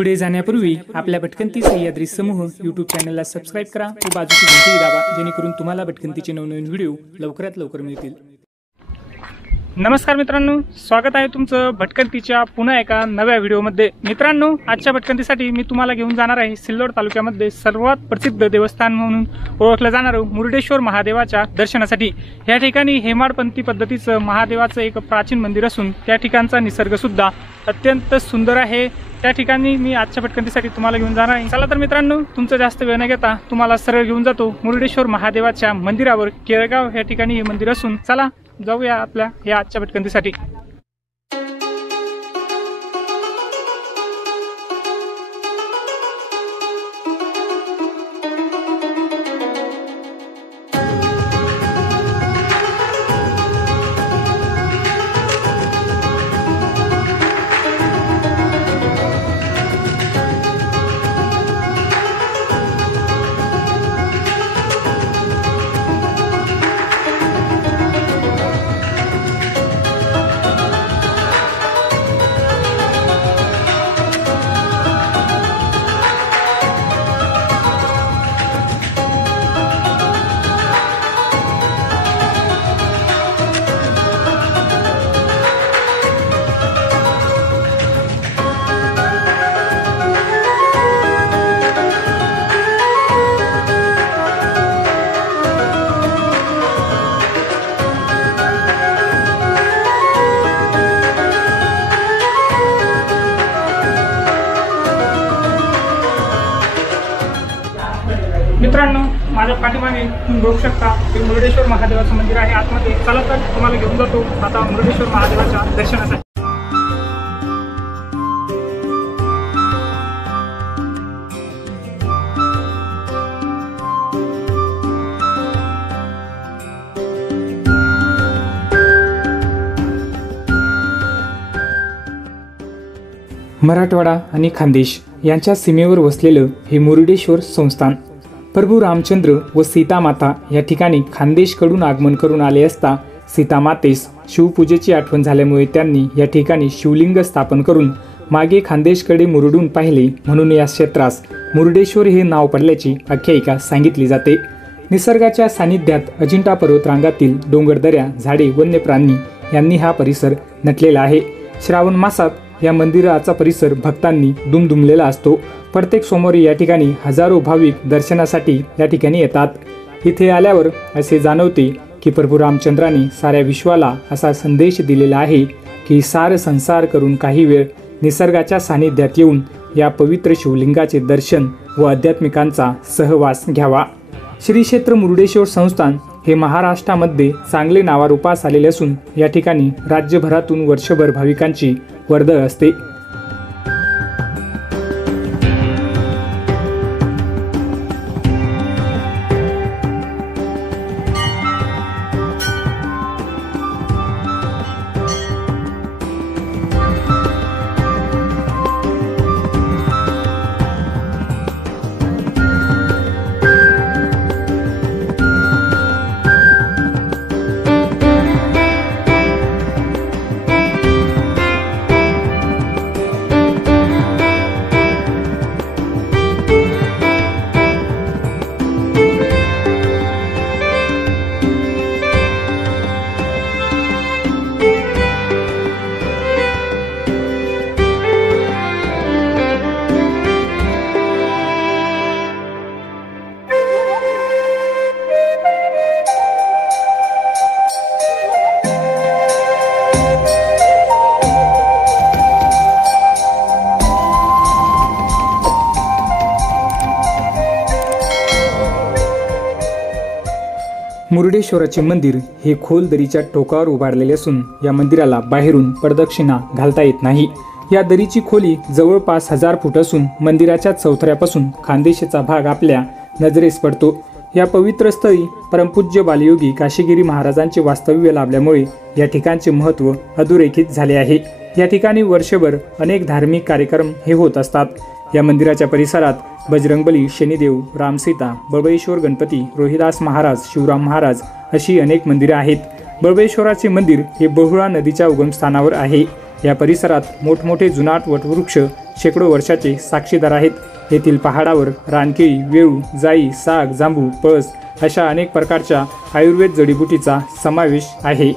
पुढे जाण्यापूर्वी आपल्या भटकंती सह्याद्री समूह यूट्यूब चॅनलला सबस्क्राईब करा व बाजूची घंटी दाबा, जेणेकरून तुम्हाला भटकंतीचे नवनवीन व्हिडिओ लवकरात लवकर मिळतील। नमस्कार मित्रांनो, स्वागत आहे तुमचं भटकंतीच्या पुन्हा एका नव्या व्हिडिओमध्ये। मित्रांनो, आजच्या भटकंतीसाठी मी तुम्हाला घेऊन जाणार आहे सिल्लोड तालुक्यामध्ये सर्वात प्रसिद्ध देवस्थान म्हणून ओळखलं जाणारं मुरुडेश्वर महादेवाच्या दर्शनासाठी। या ठिकाणी हेमाडपंथी पद्धतीचं महादेवाचं एक प्राचीन मंदिर असून त्या ठिकाणचा निसर्ग सुद्धा अत्यंत सुंदर आहे। त्या ठिकाणी मी आजच्या भटकंतीसाठी तुम्हाला घेऊन जाणार आहे। चला तर मित्रांनो, तुमचं जास्त वेळ न घेता तुम्हाला सरळ घेऊन जातो मुरुडेश्वर महादेवाच्या मंदिरावर। केळगाव या ठिकाणी हे मंदिर असून चला जाऊया आपल्या या आजच्या भटकंतीसाठी। मित्रांनो, माझ्या पाठीमागे तुम्ही बघू शकता हे मुरुडेश्वर महादेवाचं मंदिर आहे आतमध्ये। चला तर तुम्हाला घेऊन जातो आता मुरुडेश्वर महादेवाच्या दर्शनासाठी। मराठवाडा आणि खानदेश यांच्या सीमेवर वसलेलं हे मुरुडेश्वर संस्थान प्रभू रामचंद्र व सीतामाता या ठिकाणी खानदेशकडून आगमन करून आले असता सीतामातेस शिवपूजेची आठवण झाल्यामुळे त्यांनी या ठिकाणी शिवलिंग स्थापन करून मागे खानदेशकडे मुरडून पाहिले, म्हणून या क्षेत्रास मुरुडेश्वर हे नाव पडल्याची आख्यायिका सांगितली जाते। निसर्गाच्या सानिध्यात अजिंठा पर्वतरांगातील डोंगरदऱ्या, झाडे, वन्य प्राणी यांनी हा परिसर नटलेला आहे। श्रावण मासात या मंदिराचा परिसर भक्तांनी दुमदुमलेला असतो। प्रत्येक सोमवारी या ठिकाणी हजारो भाविक दर्शनासाठी या ठिकाणी येतात। इथे आल्यावर असे जाणवते की प्रभू रामचंद्राने साऱ्या विश्वाला असा संदेश दिलेला आहे की सार संसार करून काही वेळ निसर्गाच्या सानिध्यात येऊन या पवित्र शिवलिंगाचे दर्शन व आध्यात्मिकांचा सहवास घ्यावा। श्री क्षेत्र मुरुडेश्वर संस्थान हे महाराष्ट्रामध्ये चांगले नावारूपास आलेले असून या ठिकाणी राज्यभरातून वर्षभर भाविकांची वर्दळ असते। मुरुडेश्वराचे मंदिर हे खोल दरीच्या टोकावर उभारलेले असून या मंदिराला बाहेरून प्रदक्षिणा घालता येत नाही। या दरीची खोली जवळपास 1000 फूट असून मंदिराच्या चौथऱ्यापासून खानदेशचा भाग आपल्या नजरेस पडतो। या पवित्र स्थळी परमपूज्य बालयोगी काशीगिरी महाराजांचे वास्तव्य लाभल्यामुळे या ठिकाणचे महत्त्व अधोरेखित झाले आहे। या ठिकाणी वर्षभर अनेक धार्मिक कार्यक्रम हे होत असतात। या मंदिराच्या परिसरात बजरंगबली, शनिदेव, रामसीता, बळबळेश्वर गणपती, रोहिदास महाराज, शिवराम महाराज अशी अनेक मंदिरे आहेत। बळबळेश्वराचे मंदिर हे बहुळा नदीच्या उगमस्थानावर आहे। या परिसरात मोठमोठे जुनाट वटवृक्ष शेकडो वर्षाचे साक्षीदार आहेत। येथील पहाडावर रानकेळी, वेळू, जाई, साग, जांभू, पळस अशा अनेक प्रकारच्या आयुर्वेद जडीबुटीचा समावेश आहे।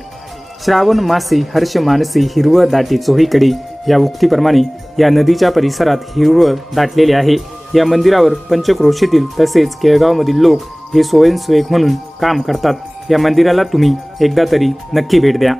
श्रावण मासी हर्ष मानसी हिरवळ दाटी चोहीकडे या उक्तीप्रमाणे या नदीच्या परिसरात हिरवळ दाटलेले आहे। या मंदिरावर पंचक्रोशीतील तसेच केळगावमधील लोक हे स्वयंसेवक म्हणून काम करतात। या मंदिराला तुम्ही एकदा तरी नक्की भेट द्या।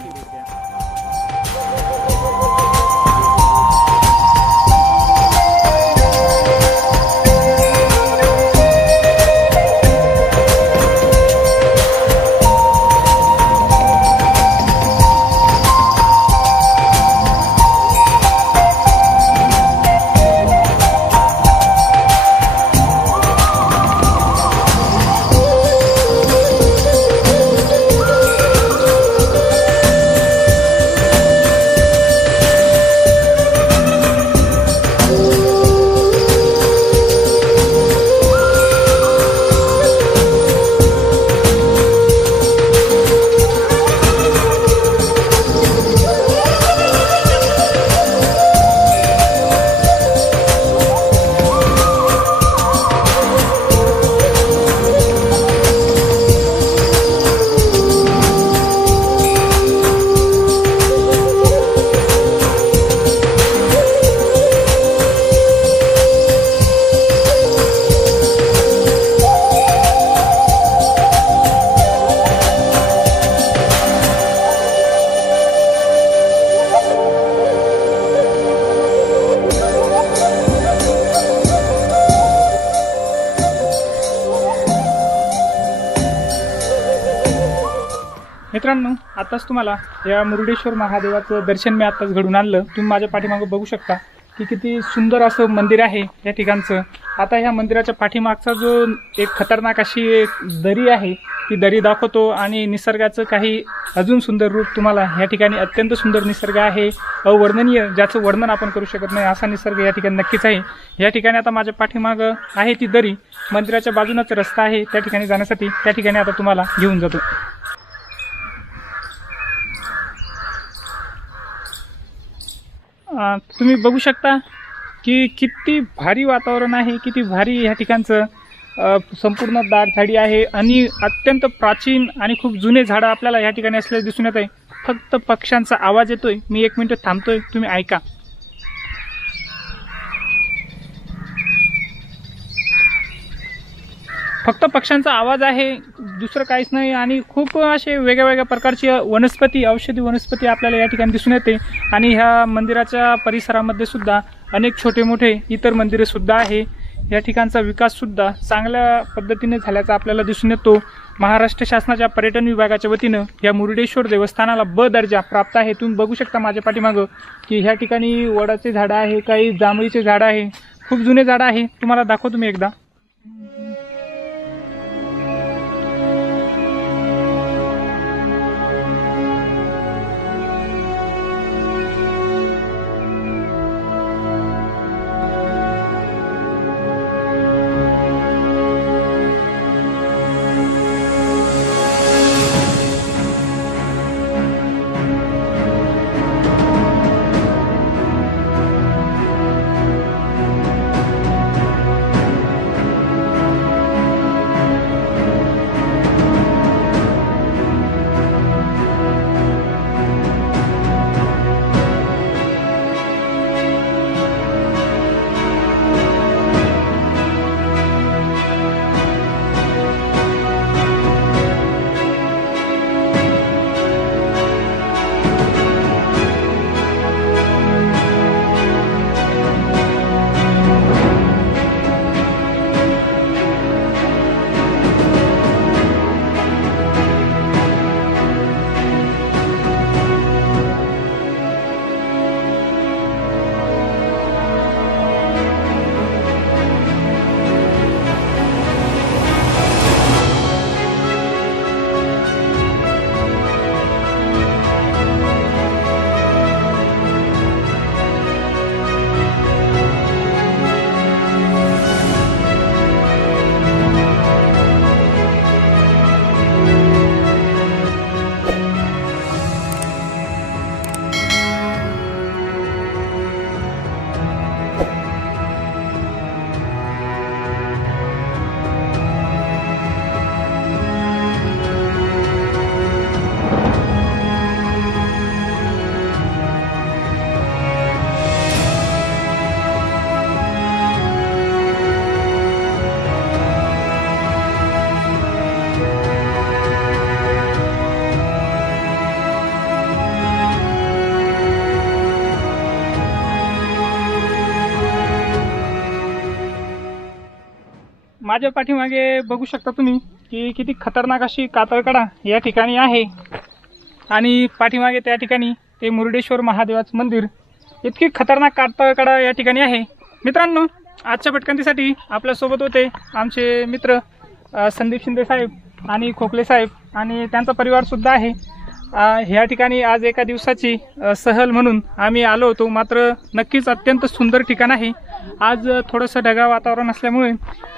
मित्रांनो, आताच तुम्हाला या मुरुडेश्वर महादेवाचं दर्शन मी आताच घडून आणलं। तुम्ही माझ्या पाठीमागे बघू शकता की किती सुंदर असं मंदिर आहे या ठिकाणचं। आता ह्या मंदिराच्या पाठीमागचा जो एक खतरनाक अशी एक दरी आहे ती दरी दाखवतो आणि निसर्गाचं काही अजून सुंदर रूप तुम्हाला या ठिकाणी अत्यंत सुंदर निसर्ग आहे, अवर्णनीय, ज्याचं वर्णन आपण करू शकत नाही असा निसर्ग या ठिकाणी नक्कीच आहे। या ठिकाणी आता माझ्या पाठीमागं आहे ती दरी, मंदिराच्या बाजूनच रस्ता आहे त्या ठिकाणी जाण्यासाठी। त्या ठिकाणी आता तुम्हाला घेऊन जातो। तुम्ही बघू शकता की किती भारी वातावरण आहे, किती भारी या ठिकाणचं संपूर्ण दाट झाडी आहे आणि अत्यंत प्राचीन आणि खूप जुने झाडं आपल्याला या ठिकाणी असलेले दिसून येत आहे। फक्त पक्ष्यांचा आवाज येतोय, मी 1 मिनिट थांबतोय, तुम्ही ऐका। फक्त पक्ष्यांचा आवाज आहे, दुसरं काहीच नाही। आणि खूप असे वेगळ्या वेगळ्या प्रकारची वनस्पती, औषधी वनस्पती आपल्याला या ठिकाणी दिसून येते। आणि ह्या मंदिराच्या परिसरामध्ये सुद्धा अनेक छोटे मोठे इतर मंदिरे सुद्धा आहे। या ठिकाणचा विकास सुद्धा चांगल्या पद्धतीने झाल्याचा आपल्याला दिसून येतो। महाराष्ट्र शासनाच्या पर्यटन विभागाच्या वतीनं या मुरुडेश्वर देवस्थानाला ब दर्जा प्राप्त आहे। तुम्ही बघू शकता माझ्या पाठीमागं की ह्या ठिकाणी वडाचे झाडं आहे, काही जांभळीचे झाडं आहे, खूप जुने झाडं आहे। तुम्हाला दाखवतो मी एकदा। माझ्या पाठीमागे बघू शकता तुम्ही की किती खतरनाक अशी कातळकडा या ठिकाणी आहे आणि पाठीमागे त्या ठिकाणी ते मुरुडेश्वर महादेवाचं मंदिर, इतकी खतरनाक कातळकडा या ठिकाणी आहे. मित्रांनो, आजच्या भटकंतीसाठी आपल्यासोबत होते आमचे मित्र संदीप शिंदे साहेब आणि खोकले साहेब आणि त्यांचा परिवारसुद्धा आहे. ह्या ठिकाणी आज एका दिवसाची सहल म्हणून आम्ही आलो होतो. मात्र नक्कीच अत्यंत सुंदर ठिकाण आहे. आज थोडंसं ढगाळ वातावरण असल्यामुळे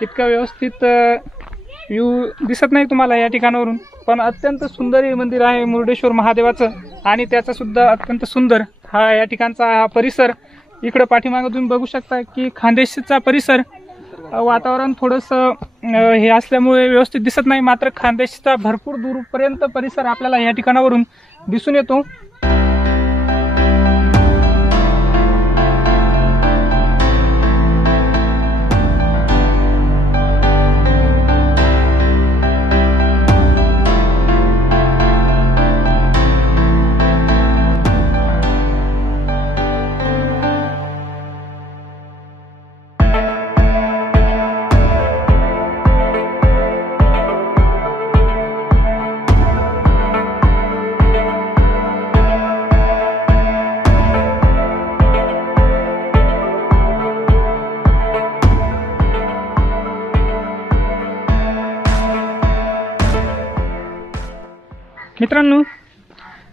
इतकं व्यवस्थित व्ह्यू दिसत नाही तुम्हाला या ठिकाणावरून, पण अत्यंत सुंदर हे मंदिर आहे मुरुडेश्वर महादेवाचं आणि त्याचासुद्धा अत्यंत सुंदर हा या ठिकाणचा हा परिसर. इकडं पाठीमागं तुम्ही बघू शकता की खानदेशचा परिसर, वातावरण थोडंसं हे असल्यामुळे व्यवस्थित दिसत नाही, मात्र खानदेशचा भरपूर दूरपर्यंत परिसर आपल्याला या ठिकाणावरून दिसून येतो. मित्रांनो,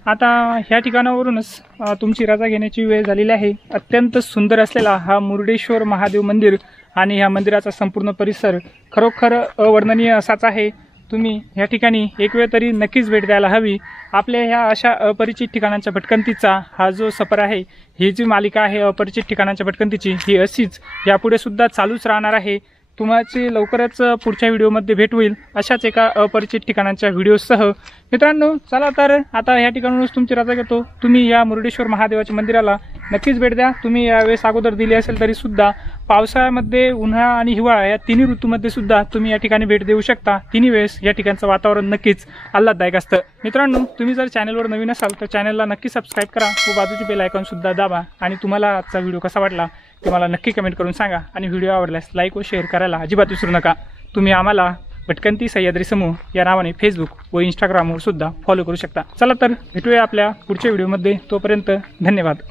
आता ह्या ठिकाणावरूनच तुमची रजा घेण्याची वेळ झालेली आहे. अत्यंत सुंदर असलेला हा मुरुडेश्वर महादेव मंदिर आणि ह्या मंदिराचा संपूर्ण परिसर खरोखर अवर्णनीय असाच आहे. तुम्ही ह्या ठिकाणी एक वेळ तरी नक्कीच भेट द्यायला हवी. आपल्या ह्या अशा अपरिचित ठिकाणांच्या भटकंतीचा हा जो सफर आहे, ही जी मालिका आहे अपरिचित ठिकाणांच्या भटकंतीची, ही अशीच यापुढे सुद्धा चालूच राहणार आहे. तुम्हाची लवकरच पुढच्या व्हिडिओमध्ये भेट होईल अशाच एका अपरिचित ठिकाणांच्या व्हिडिओसह. मित्रांनो, चला तर आता ह्या ठिकाणूनच तुमची रजा घेतो. तुम्ही या मुरुडेश्वर महादेवाच्या मंदिराला नक्कीच भेट द्या. तुम्ही यावेळेस अगोदर दिली असेल तरी सुद्धा पावसाळ्यामध्ये, उन्हाळा आणि हिवाळा या तिन्ही ऋतूमध्ये सुद्धा तुम्ही या ठिकाणी भेट देऊ शकता. तिन्ही वेळेस या ठिकाणचं वातावरण नक्कीच आल्हाददायक असतं. मित्रांनो, तुम्ही जर चॅनलवर नवीन असाल तर चॅनलला नक्की सबस्क्राईब करा व बाजूची बेल आयकॉन सुद्धा दाबा. आणि तुम्हाला आजचा व्हिडिओ कसा वाटला ते मला नक्की कमेंट करून सांगा. आणि व्हिडिओ आवडल्यास लाईक व शेअर करायला अजिबात विसरू नका. तुम्ही आम्हाला भटकंती सह्याद्री समूह या नावाने फेसबुक व इंस्टाग्रामवर सुद्धा फॉलो करू शकता. चला तर भेटूया आपल्या पुढच्या व्हिडिओमध्ये. तोपर्यंत धन्यवाद.